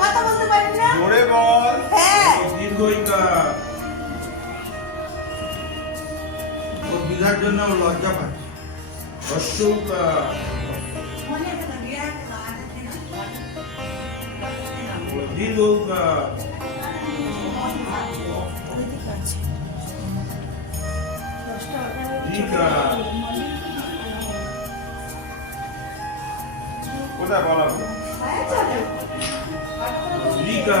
কথা বলতে পারি না, জোরে বল। হ্যাঁ দীর্ঘইকার। ও দ্বিধার জন্য লজ্জা পাচ্ছে। হ্রস্বইকার। দীর্ঘইকার। দীর্ঘইকার। কোথায় বলাবো? লিকা।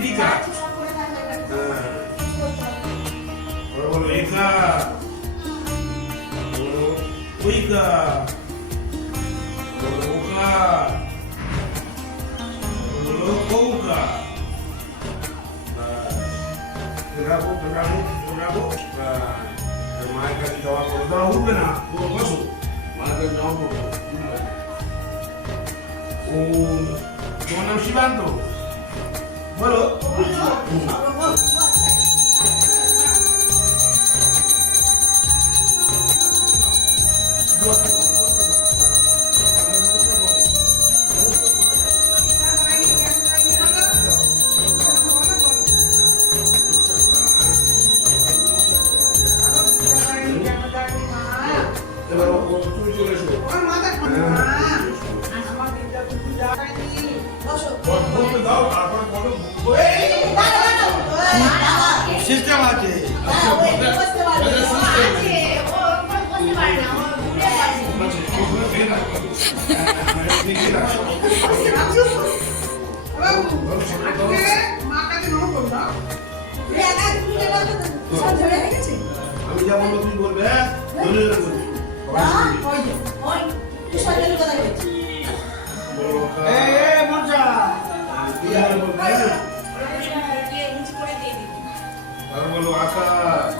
লিকা। বলো একা। বলো ওইকা। বলো ওকা। বলো কৌকা। রাখো রাখো রাখো। মায়ের কাছে যাওয়া করে দাও, উঠবে না, বসো মায়ের কাছে যাওয়া করবো। ও তোমার নাম শিবান্ত? বলো। এবার তুমি চলে এসো। দাও তারপর বলো। সিস্টেম আছে। আমি যা বলবো তুমি বলবে, হ্যাঁ? বলো আকাশ।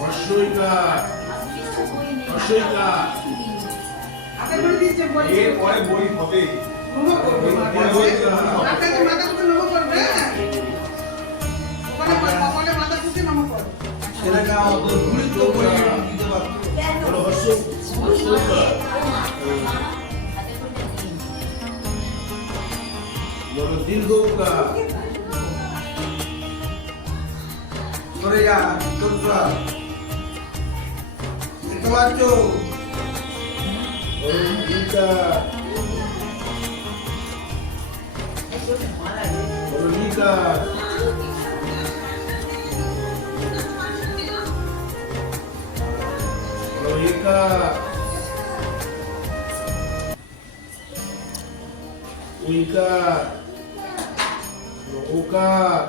হর্ষইকার। হর্ষইকার। এরপরে বই হবে। ছেলেটা আমাদের গুরুত্ব করে দিতে পারতো। বলো হর্ষইকার। বলো দীর্ঘইকার। সরে যা, চোদ্দা। দেখতে পাচ্ছ? বলো লিকার। বলো লিকার। বলো একার। উইকার। বলো ওকার।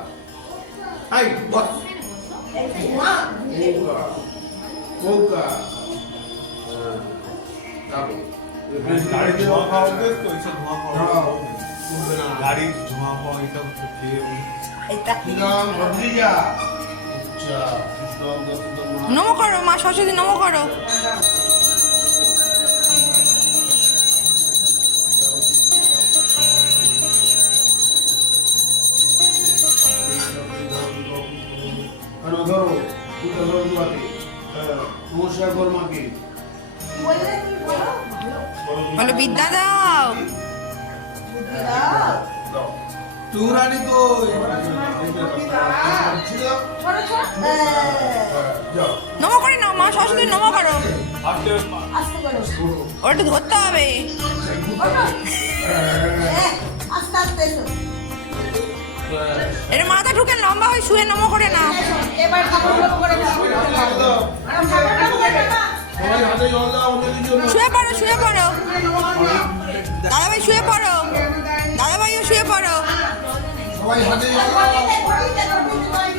হাই, বস। কৌকা। কৌকা। যাবো। গাড়ির ধোঁয়া খাওয়া অভ্যেস তো, এইসব ধোঁয়া খাওয়া দাও। অভ্যেস। তুলবে না। গাড়ির ধোঁয়া খাওয়া এইসব তো খেয়ে কি নাম? ভদ্রিজা। আচ্ছা, কৃষ্ণ দত্ত। নমো করো, মা সরস্বতী নমো করো। ধরো দুটো ধরো দুয়াতে। নমস্কার কর্মাকে। বলো বিদ্যা দাও। তুরানি কই? যাও। নমো করে নাও, মা সরস্বতী নমো করো। আস্তে ওটা একটু ধরতে হবে। এটা মাথা ঢুকে লম্বা হয়ে শুয়ে নমো করে না। সবাই হাতে জল দাও অন্যদের জন্য। শুয়ে পড়ো, শুয়ে পড়ো। দাদাভাই শুয়ে পড়ো। দাদাভাইও শুয়ে পড়ো। সবাই হাতে জল দাও।